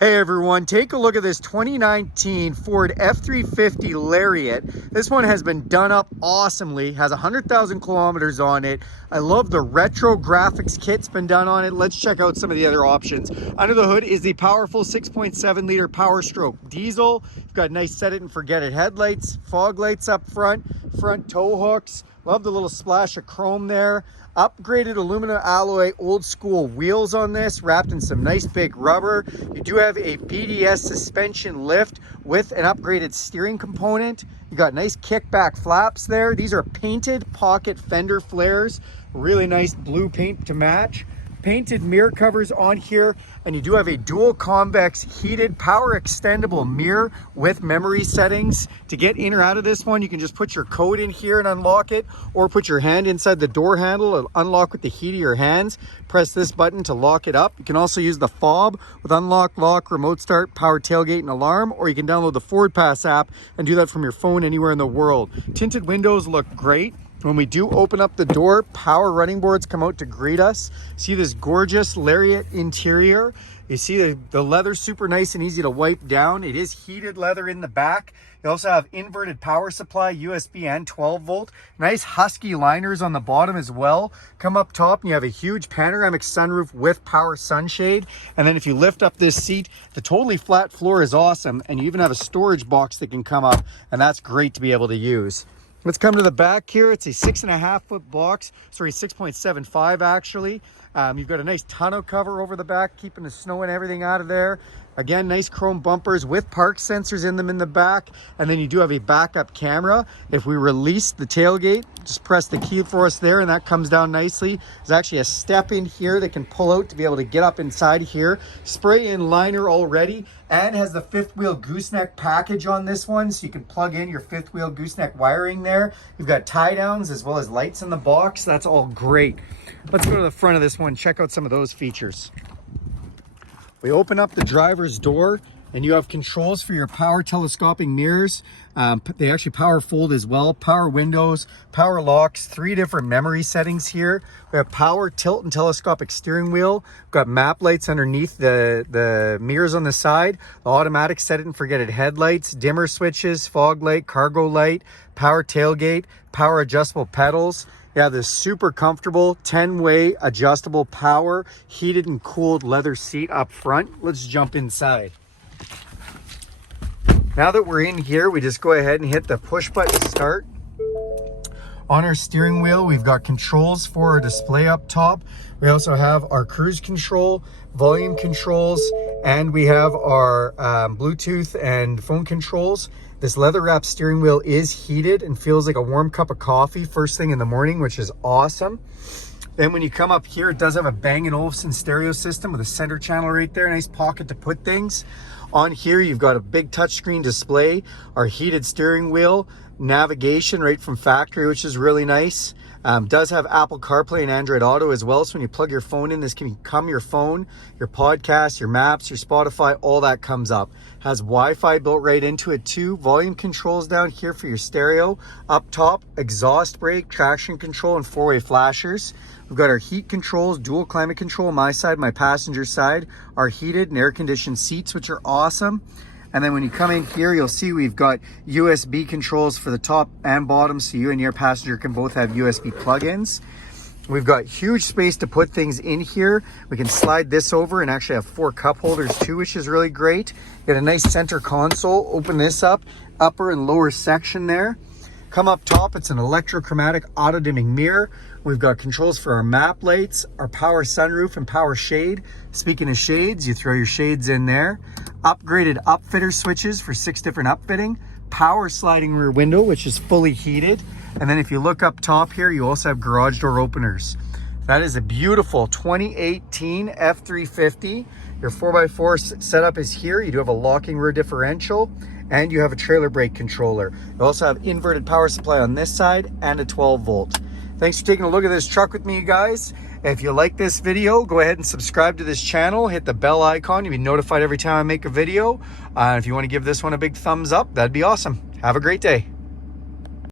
Hey everyone, take a look at this 2019 Ford F-350 Lariat. This one has been done up awesomely, has 100,000 kilometers on it. I love the retro graphics kit's been done on it. Let's check out some of the other options. Under the hood is the powerful 6.7 liter Power Stroke diesel. You've got nice set it and forget it headlights, fog lights up front tow hooks. Love the little splash of chrome there. Upgraded aluminum alloy old school wheels on this, wrapped in some nice big rubber. You do have a BDS suspension lift with an upgraded steering component. You got nice kickback flaps there. These are painted pocket fender flares. Really nice blue paint to match. Painted mirror covers on here, and you do have a dual convex heated power extendable mirror with memory settings. To get in or out of this one, you can just put your code in here and unlock it, or put your hand inside the door handle and unlock with the heat of your hands. Press this button to lock it up. You can also use the fob with unlock, lock, remote start, power tailgate, and alarm, or you can download the Ford Pass app and do that from your phone anywhere in the world. Tinted windows look great. When we do open up the door, power running boards come out to greet us. See this gorgeous Lariat interior. You see the leather super nice and easy to wipe down. It is heated leather in the back. You also have inverted power supply, USB and 12 volt. Nice husky liners on the bottom as well. Come up top and you have a huge panoramic sunroof with power sunshade. And then if you lift up this seat, the totally flat floor is awesome. And you even have a storage box that can come up, and that's great to be able to use. Let's come to the back here. It's a 6.5 foot box. Sorry, 6.75 actually. You've got a nice tonneau cover over the back, keeping the snow and everything out of there. Again, nice chrome bumpers with park sensors in them in the back. And then you do have a backup camera. If we release the tailgate, just press the key for us there and that comes down nicely. There's actually a step in here that can pull out to be able to get up inside here. Spray in liner already, and has the fifth wheel gooseneck package on this one, so you can plug in your fifth wheel gooseneck wiring there. You've got tie downs as well as lights in the box. That's all great. Let's go to the front of this one, check out some of those features. We open up the driver's door and you have controls for your power telescoping mirrors. They actually power fold as well, power windows, power locks, 3 different memory settings here. We have power tilt and telescopic steering wheel. We've got map lights underneath the mirrors on the side, the automatic set it and forget it headlights, dimmer switches, fog light, cargo light, power tailgate, power adjustable pedals. Yeah, this super comfortable 10-way adjustable power heated and cooled leather seat up front. Let's jump inside. Now that we're in here, we just go ahead and hit the push button start. On our steering wheel, we've got controls for our display up top. We also have our cruise control, volume controls, and we have our Bluetooth and phone controls. This leather wrapped steering wheel is heated and feels like a warm cup of coffee first thing in the morning, which is awesome. Then when you come up here, it does have a Bang & Olufsen stereo system with a center channel right there. Nice pocket to put things. On here, you've got a big touchscreen display, our heated steering wheel, navigation right from factory, which is really nice. Does have Apple CarPlay and Android Auto as well. So when you plug your phone in, this can become your phone, your podcast, your maps, your Spotify, all that comes up. Has Wi-Fi built right into it too. Volume controls down here for your stereo. Up top, exhaust brake, traction control, and 4-way flashers. We've got our heat controls, dual climate control on my side, my passenger side, our heated and air conditioned seats, which are awesome. And then when you come in here, you'll see we've got USB controls for the top and bottom, so you and your passenger can both have USB plug-ins. We've got huge space to put things in here. We can slide this over and actually have 4 cup holders too, which is really great. Got a nice center console. Open this up, upper and lower section there. Come up top, it's an electrochromatic auto-dimming mirror. We've got controls for our map lights, our power sunroof, and power shade. Speaking of shades, you throw your shades in there. Upgraded upfitter switches for 6 different upfitting. Power sliding rear window, which is fully heated. And then if you look up top here, you also have garage door openers. That is a beautiful 2018 F-350. Your 4x4 setup is here. You do have a locking rear differential, and you have a trailer brake controller. You also have inverted power supply on this side and a 12 volt. Thanks for taking a look at this truck with me, you guys. If you like this video, go ahead and subscribe to this channel. Hit the bell icon. You'll be notified every time I make a video. If you want to give this one a big thumbs up, that'd be awesome. Have a great day.